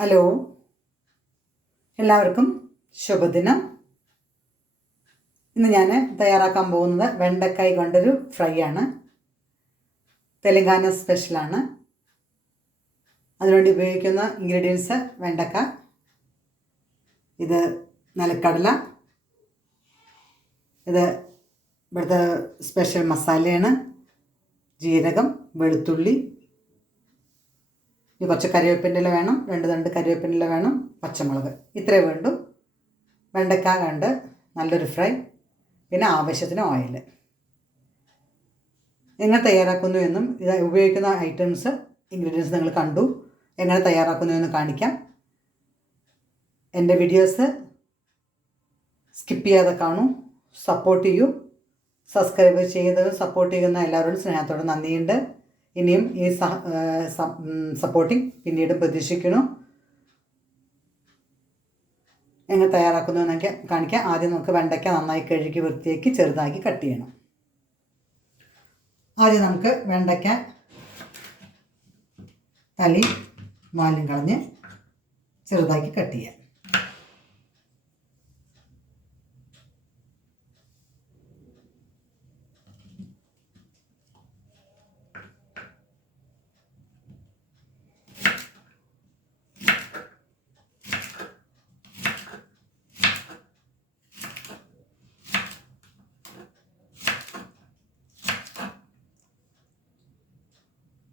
Hello. എല്ലാവർക്കും ശുഭദിനം. ഇന്ന് ഞാൻ തയ്യാറാക്കാൻ പോകുന്നത് വെണ്ടക്കായ് കൊണ്ടൊരു ഫ്രൈ ആണ്. തെലങ്കാന സ്പെഷ്യലാണ് അതിനുവേണ്ടി ഉപയോഗിക്കുന്ന ഇൻഗ്രീഡിയൻസ് വെണ്ടക്ക ഇത് നിലക്കടല ഇത് ഇവിടുത്തെ സ്പെഷ്യൽ മസാലയാണ് ജീരകം വെളുത്തുള്ളി ഇനി കുറച്ച് കറിവേപ്പിന്റെ ഇല വേണം രണ്ട് രണ്ട് കറിവേപ്പിന്റെ ഇല വേണം പച്ചമുളക്. ഇത്രയേ വേണ്ടു. വെണ്ടക്ക കണ്ട് നല്ലൊരു ഫ്രൈ. പിന്നെ ആവശ്യത്തിന് ഓയിൽ എങ്ങനെ തയ്യാറാക്കുന്നു എന്നും ഇത് ഉപയോഗിക്കുന്ന ഐറ്റംസ് ഇൻഗ്രീഡിയൻസ് നിങ്ങൾ കണ്ടു. എങ്ങനെ തയ്യാറാക്കുന്നു എന്ന് കാണിക്കാം. എന്റെ വീഡിയോസ് സ്കിപ്പ് ചെയ്യാതെ കാണൂ. സപ്പോർട്ട് ചെയ്യൂ. സബ്സ്ക്രൈബ് ചെയ്ത് സപ്പോർട്ട് ചെയ്യുന്ന എല്ലാവരോടും സ്നേഹത്തോടെ നന്ദിയുണ്ട്. ഇനിയും ഈ സപ്പോർട്ടിങ് പിന്നീട് പ്രതീക്ഷിക്കുന്നു. എങ്ങനെ തയ്യാറാക്കുന്നു എന്നൊക്കെ കാണിക്കാം. ആദ്യം നമുക്ക് വെണ്ടയ്ക്ക നന്നായി കഴുകി വൃത്തിയാക്കി ചെറുതാക്കി കട്ട് ചെയ്യണം. ആദ്യം നമുക്ക് വെണ്ടയ്ക്ക തലി വാലും കളഞ്ഞ് ചെറുതാക്കി കട്ട് ചെയ്യാം.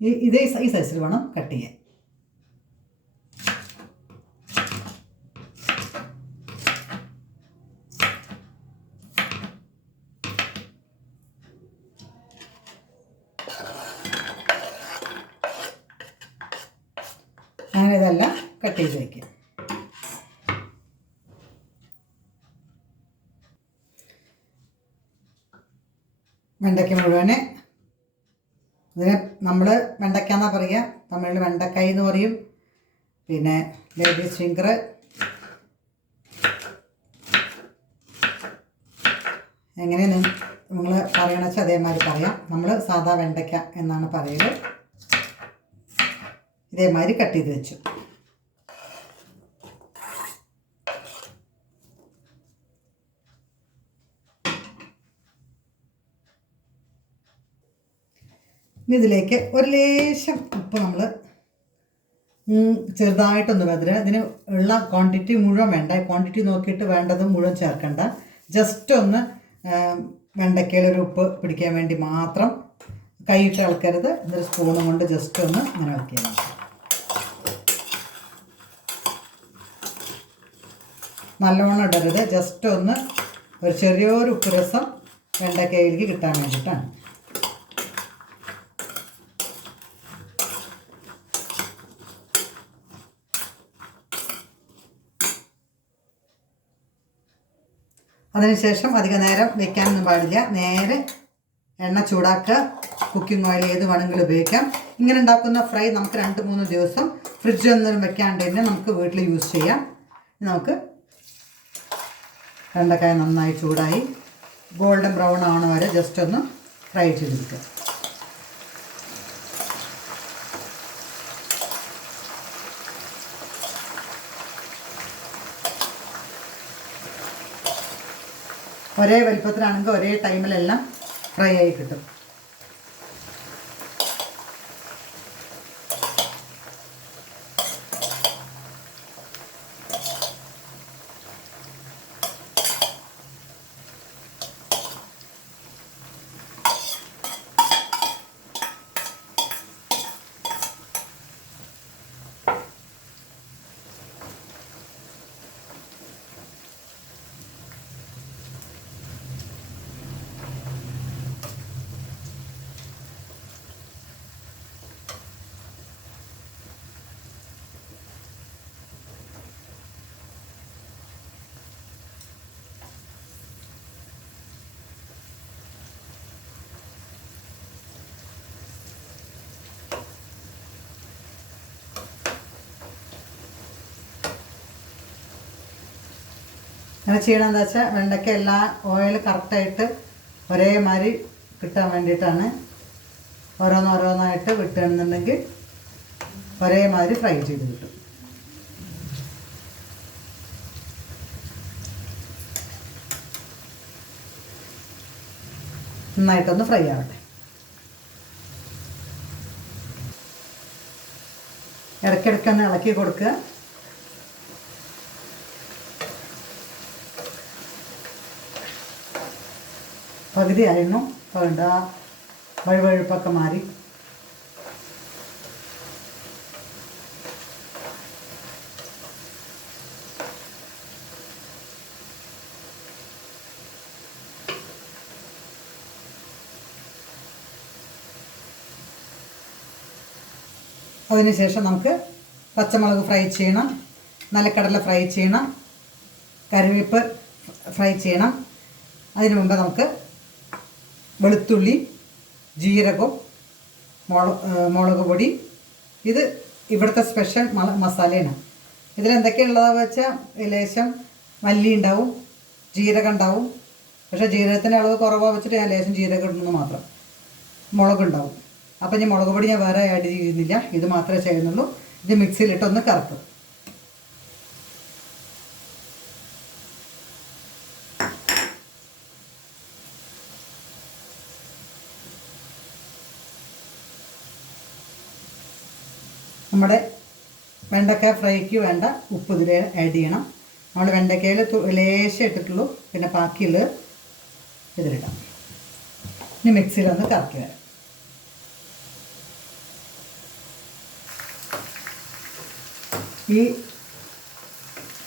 ഈ ഇതേ ഈ സൈസിൽ വേണം കട്ട് ചെയ്യാൻ. അങ്ങനെ ഇതെല്ലാം കട്ട് ചെയ്ത് വയ്ക്കുക വെണ്ടയ്ക്ക മുഴുവനെ ഇതിന് നമ്മൾ വെണ്ടയ്ക്ക എന്നാ പറയുക തമിഴിൽ വെണ്ടക്കായി എന്ന് പറയും. പിന്നെ ലേഡീസ് ഫിംഗർ എങ്ങനെയാണ്? നിങ്ങൾ പറയണ വെച്ചാൽ അതേമാതിരി പറയാം. നമ്മൾ സാധാ വെണ്ടയ്ക്ക എന്നാണ് പറയുന്നത് ഇതേമാതിരി കട്ട് ചെയ്ത് വെച്ചു. ഇനി ഇതിലേക്ക് ഒരു ലേശം ഉപ്പ് നമ്മൾ ചെറുതായിട്ടൊന്ന് വെതിര. ഇതിന് ഉള്ള ക്വാണ്ടിറ്റി മുഴുവൻ വേണ്ട. ക്വാണ്ടിറ്റി നോക്കിയിട്ട് വേണ്ടത് മുഴുവൻ ചേർക്കണ്ട. ജസ്റ്റ് ഒന്ന് വെണ്ടയ്ക്കയിലൊരു ഉപ്പ് പിടിക്കാൻ വേണ്ടി മാത്രം കൈയിട്ട് ഇളക്കരുത്. ഇതൊരു സ്പൂണും കൊണ്ട് ജസ്റ്റ് ഒന്ന് അങ്ങനെ ഇളക്കിയാൽ മതി. നല്ലോണം ഇടരുത്. ജസ്റ്റ് ഒന്ന് ഒരു ചെറിയൊരു ഉപ്പ് രസം വെണ്ടയ്ക്കയിലേക്ക് കിട്ടാൻ വേണ്ടിയിട്ടാണ് അതിനുശേഷം അധിക നേരം വെക്കാനൊന്നും പാടില്ല. നേരെ എണ്ണ ചൂടാക്കുക. കുക്കിംഗ് ഓയിൽ ഏത് വേണമെങ്കിലും ഉപയോഗിക്കാം. ഇങ്ങനെ ഉണ്ടാക്കുന്ന ഫ്രൈ നമുക്ക് രണ്ട് മൂന്ന് ദിവസം ഫ്രിഡ്ജൊന്നും വെക്കാണ്ട് തന്നെ നമുക്ക് വീട്ടിൽ യൂസ് ചെയ്യാം. നമുക്ക് വെണ്ടക്കായ നന്നായി ചൂടായി. ഗോൾഡൻ ബ്രൗൺ ആവണ വരെ ജസ്റ്റ് ഒന്ന് ഫ്രൈ ചെയ്തെടുക്കുക ഒരേ വലിപ്പത്തിലാണെങ്കിൽ ഒരേ ടൈമിലെല്ലാം ഫ്രൈ ആയി കിട്ടും. അങ്ങനെ ചെയ്യണമെന്ന് വെച്ചാൽ വെണ്ടയ്ക്ക എല്ലാ ഓയിൽ കറക്റ്റായിട്ട് ഒരേമാതിരി കിട്ടാൻ വേണ്ടിയിട്ടാണ് ഓരോന്നോരോന്നായിട്ട് വിട്ടണമെന്നുണ്ടെങ്കിൽ ഒരേമാതിരി ഫ്രൈ ചെയ്ത് കിട്ടും. നന്നായിട്ടൊന്ന് ഫ്രൈ ആവട്ടെ. ഇടയ്ക്കിടയ്ക്കൊന്ന് ഇളക്കി കൊടുക്കുക. പകുതി ആയിരുന്നു ആ വഴുവഴുപ്പൊക്കെ മാറി. അതിനുശേഷം നമുക്ക് പച്ചമുളക് ഫ്രൈ ചെയ്യണം. നിലക്കടല ഫ്രൈ ചെയ്യണം. കറിവേപ്പ് ഫ്രൈ ചെയ്യണം. അതിനു മുമ്പ് നമുക്ക് വെളുത്തുള്ളി ജീരകം മുളക് മുളക് പൊടി. ഇത് ഇവിടുത്തെ സ്പെഷ്യൽ മസാലയാണ്. ഇതിലെന്തൊക്കെയുള്ളതെന്ന് വെച്ചാൽ ലേശം മല്ലി ഉണ്ടാവും ജീരകം ഉണ്ടാവും. പക്ഷേ ജീരകത്തിന്റെ അളവ് കുറവാ വെച്ചിട്ട് ഞാൻ ലേശം ജീരകം ഇടുന്നു മാത്രം. മുളകുണ്ടാവും അപ്പം ഞാൻ മുളക് പൊടി ഞാൻ വേറെ ആഡ് ചെയ്യുന്നില്ല. ഇത് മാത്രമേ ചെയ്യുന്നുള്ളൂ. ഇത് മിക്സിയിലിട്ടൊന്ന് കറക്കും നമ്മുടെ വെണ്ടക്ക ഫ്രൈക്ക് വേണ്ട ഉപ്പ് ഇതിൽ ആഡ് ചെയ്യണം. നമ്മൾ വെണ്ടക്കയിൽ ലേശം ഇട്ടിട്ടുള്ളൂ. പിന്നെ ബാക്കിയുള്ളത് ഇതിലിടാം. ഇനി മിക്സിയിലൊന്ന് കറക്കി വരാം. ഈ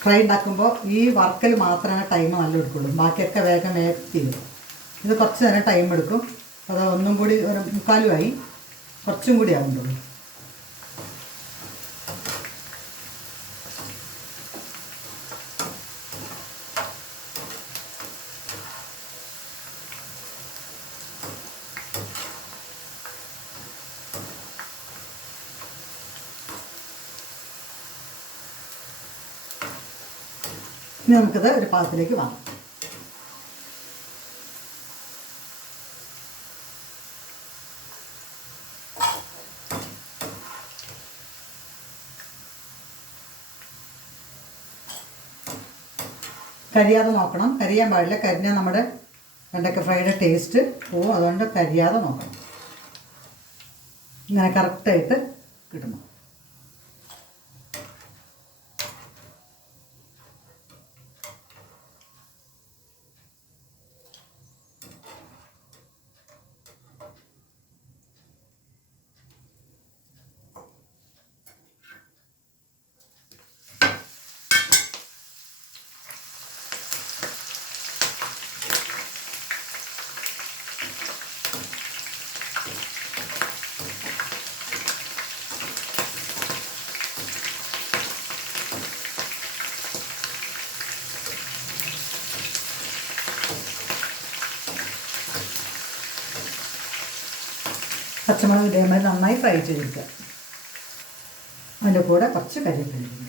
ഫ്രൈ ഉണ്ടാക്കുമ്പോൾ ഈ വർക്കിൽ മാത്രമേ ടൈം നല്ല എടുക്കുള്ളൂ. ബാക്കിയൊക്കെ വേഗം വേഗം ഇത് കുറച്ച് നേരം ടൈം എടുക്കും. അത് ഒന്നും കൂടി ഒരു മുക്കാലുമായി കുറച്ചും കൂടി ആവുന്നുള്ളൂ. ഇനി നമുക്കത് ഒരു പാത്രത്തിലേക്ക് വാങ്ങാം. കരിയാതെ നോക്കണം. കരിയാൻ പാടില്ല. കരിഞ്ഞ നമ്മുടെ വെണ്ടക്ക ഫ്രൈയുടെ ടേസ്റ്റ് പോവും അതുകൊണ്ട് കരിയാതെ നോക്കണം. ഇങ്ങനെ കറക്റ്റായിട്ട് കിട്ടണം. പച്ചമുളക് ഇതേമാതിരി നന്നായി ഫ്രൈ ചെയ്തെടുക്കുക. അതിന്റെ കൂടെ കുറച്ച് കരിവേപ്പില ഇടുക.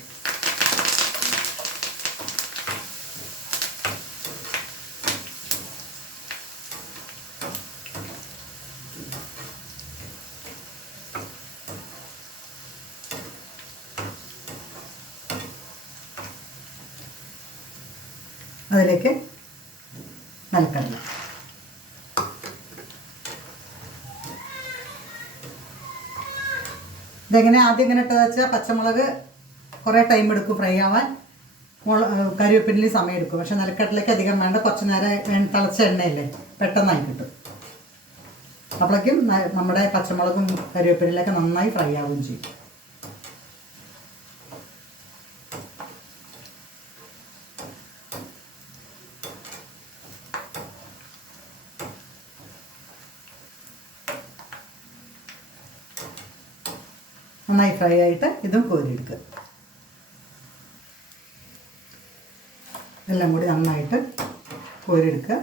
അതിലേക്ക് നിലക്കടല ഇതെങ്ങനെ ആദ്യം ഇങ്ങനെ ഇട്ടതെന്ന് വെച്ചാൽ പച്ചമുളക് കുറേ ടൈം എടുക്കും ഫ്രൈ ആവാൻ. കരിവേപ്പിനിൽ സമയം എടുക്കും. പക്ഷെ നിലക്കടലേക്ക് അധികം വേണ്ട. കുറച്ച് നേരം തിളച്ച എണ്ണയില്ലേ പെട്ടെന്നായി കിട്ടും. അപ്പോഴേക്കും നമ്മുടെ പച്ചമുളകും കരിവേപ്പിനിലൊക്കെ നന്നായി ഫ്രൈ ആവുകയും ചെയ്യും. നന്നായി ഫ്രൈ ആയിട്ട് ഇതും കോരിയെടുക്കുക. എല്ലാം കൂടി നന്നായിട്ട് കോരിയെടുക്കുക.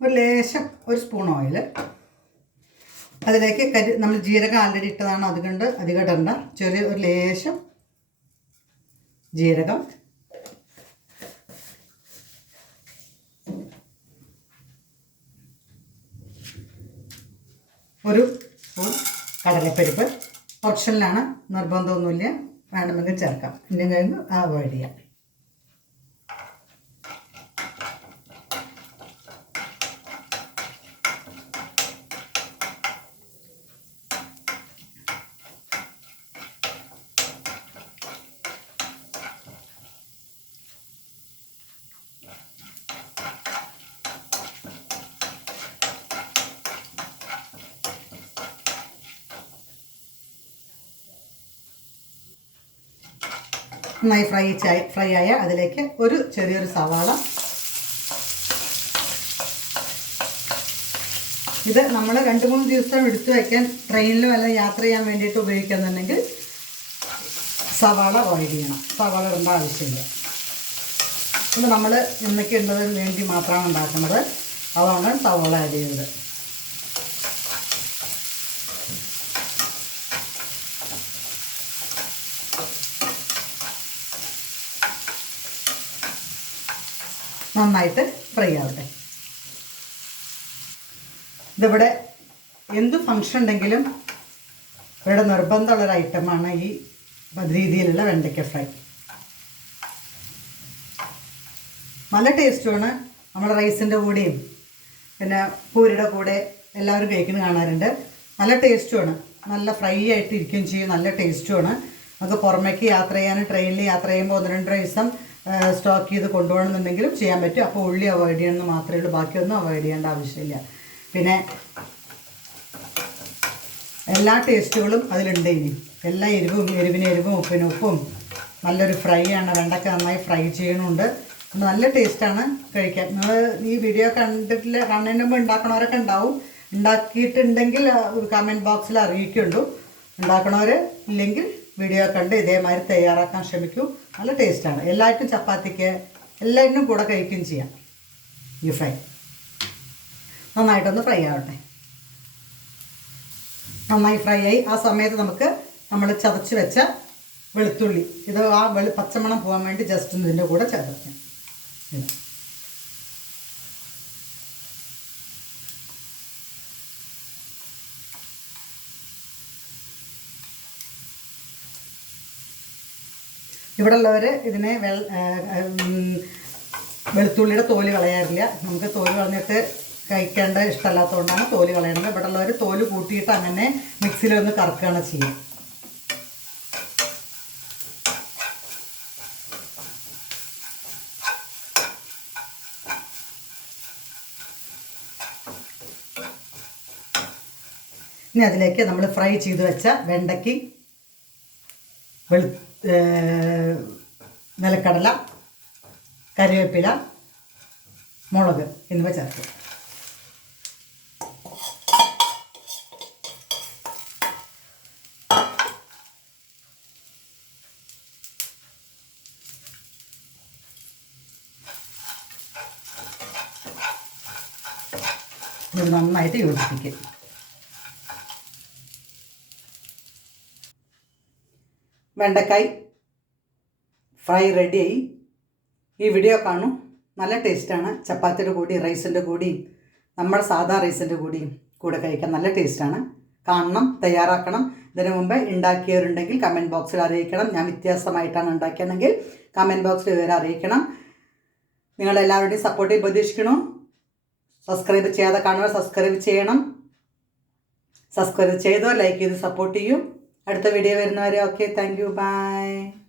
ഒരു ലേശം ഒരു സ്പൂൺ ഓയിൽ അതിലേക്ക് കരി നമ്മൾ ജീരകം ആൾറെഡി ഇട്ടതാണ് അതുകൊണ്ട് അധികം ഇടണ്ട. ചെറിയ ഒരു ലേശം ജീരകം. ഒരു സ്പൂൺ കടലപ്പരിപ്പ്. ഓപ്ഷനിലാണ് നിർബന്ധമൊന്നുമില്ല. വേണമെങ്കിൽ ചേർക്കാം. ഇല്ലെങ്കിൽ കഴിഞ്ഞ് അവോയ്ഡ് നന്നായി ഫ്രൈ ചായ ഫ്രൈ ആയ അതിലേക്ക് ഒരു ചെറിയൊരു സവാള. ഇത് നമ്മൾ രണ്ട് മൂന്ന് ദിവസം എടുത്തു വയ്ക്കാൻ ട്രെയിനിലോ അല്ല യാത്ര ചെയ്യാൻ വേണ്ടിയിട്ട് ഉപയോഗിക്കുന്നുണ്ടെങ്കിൽ സവാള അവോയ്ഡ് ചെയ്യണം. സവാള ഇടേണ്ട ആവശ്യമില്ല. അപ്പോൾ നമ്മൾ ഇന്നൊക്കെ ഉള്ളതിന് വേണ്ടി മാത്രമാണ് ഉണ്ടാക്കുന്നത്. അതാണ് സവാള ആഡ് ചെയ്തത് നന്നായിട്ട് ഫ്രൈ ആവട്ടെ. ഇതിവിടെ എന്ത് ഫങ്ഷൻ ഉണ്ടെങ്കിലും ഇവിടെ നിർബന്ധമുള്ളൊരു ഐറ്റമാണ് ഈ രീതിയിലുള്ള വെണ്ടയ്ക്ക ഫ്രൈ നല്ല ടേസ്റ്റുമാണ് നമ്മൾ റൈസിന്റെ കൂടെയും പിന്നെ പൂരിയുടെ കൂടെ എല്ലാവരും കഴിക്കുന്നത് കാണാറുണ്ട്. നല്ല ടേസ്റ്റുമാണ് നല്ല ഫ്രൈ ആയിട്ട് ഇരിക്കുകയും ചെയ്യും. നല്ല ടേസ്റ്റുമാണ് നമുക്ക് പുറമേക്ക് യാത്ര ചെയ്യാനും ട്രെയിനിൽ യാത്ര ചെയ്യുമ്പോൾ ഒന്ന് രണ്ട് ദിവസം സ്റ്റോക്ക് ചെയ്ത് കൊണ്ടുപോകണമെന്നുണ്ടെങ്കിലും ചെയ്യാൻ പറ്റും. അപ്പോൾ ഉള്ളി അവോയ്ഡ് ചെയ്യണമെന്ന് മാത്രമേ ഉള്ളൂ. ബാക്കിയൊന്നും അവോയ്ഡ് ചെയ്യേണ്ട ആവശ്യമില്ല. പിന്നെ എല്ലാ ടേസ്റ്റുകളും അതിലുണ്ട് ഇനി. എല്ലാ എരിവും എരിവിന് എരിവും ഉപ്പിന് ഉപ്പും. നല്ലൊരു ഫ്രൈ ആണ്. വെണ്ടക്ക നന്നായി ഫ്രൈ ചെയ്യണമുണ്ട് നല്ല ടേസ്റ്റാണ് കഴിക്കാൻ. നിങ്ങൾ ഈ വീഡിയോ കണ്ടിട്ടില്ല കാണുന്നതിന് മുമ്പ് ഉണ്ടാക്കണവരൊക്കെ ഉണ്ടാവും. ഉണ്ടാക്കിയിട്ടുണ്ടെങ്കിൽ കമന്റ് ബോക്സിൽ അറിയിക്കുള്ളൂ. ഉണ്ടാക്കണവർ ഇല്ലെങ്കിൽ വീഡിയോ കണ്ട് ഇതേമാതിരി തയ്യാറാക്കാൻ ശ്രമിക്കൂ. നല്ല ടേസ്റ്റാണ് എല്ലാവർക്കും ചപ്പാത്തിക്ക് എല്ലാറ്റിനും കൂടെ കഴിക്കുകയും ചെയ്യാം. ഈ ഫ്രൈ നന്നായിട്ടൊന്ന് ഫ്രൈ ആവട്ടെ. നന്നായി ഫ്രൈ ആയി. ആ സമയത്ത് നമുക്ക് നമ്മൾ ചതച്ച് വെച്ച വെളുത്തുള്ളി. ഇത് ആ വെളു പച്ചമണം പോകാൻ വേണ്ടി ജസ്റ്റ് ഇതിന്റെ കൂടെ ചേർക്കാം. ഇവിടെ ഉള്ളവർ ഇതിനെ വെളുത്തുള്ളിയുടെ തോൽ കളയാറില്ല. നമുക്ക് തോൽ കളഞ്ഞിട്ട് കഴിക്കേണ്ട ഇഷ്ടമല്ലാത്തതുകൊണ്ടാണ് തോൽ കളയുന്നത് ഇവിടെ ഉള്ളവർ തോൽ കൂട്ടിയിട്ട് അങ്ങനെ മിക്സിയിലൊന്ന് കറക്കുകയാണ് ചെയ്യുക. ഇനി അതിലേക്ക് നമ്മൾ ഫ്രൈ ചെയ്ത് വെച്ച വെണ്ടയ്ക്ക് വെളു നിലക്കടല കരിവേപ്പില മുളക് എന്നിവ ചേർക്കും. ഇത് നന്നായിട്ട് യോജിപ്പിക്കും. വെണ്ടക്കായ് ഫ്രൈ റെഡിയായി. ഈ വീഡിയോ കാണും. നല്ല ടേസ്റ്റാണ് ചപ്പാത്തിയുടെ കൂടി റൈസിന്റെ കൂടിയും നമ്മുടെ സാധാ റൈസിന്റെ കൂടിയും കൂടെ കഴിക്കാൻ നല്ല ടേസ്റ്റാണ് കാണണം തയ്യാറാക്കണം. ഇതിനു മുമ്പ് ഉണ്ടാക്കിയവരുണ്ടെങ്കിൽ കമന്റ് ബോക്സിൽ അറിയിക്കണം. ഞാൻ വ്യത്യാസമായിട്ടാണ് ഉണ്ടാക്കിയതെങ്കിൽ കമന്റ് ബോക്സിൽ വിവരം അറിയിക്കണം. നിങ്ങളെല്ലാവരുടെയും സപ്പോർട്ട് പ്രതീക്ഷിക്കണു സബ്സ്ക്രൈബ് ചെയ്യാതെ കാണുക സബ്സ്ക്രൈബ് ചെയ്യണം. സബ്സ്ക്രൈബ് ചെയ്തോ ലൈക്ക് ചെയ്ത് സപ്പോർട്ട് ചെയ്യൂ. അടുത്ത വീഡിയോ വരുന്നവരെ ഓക്കെ താങ്ക് യു ബൈ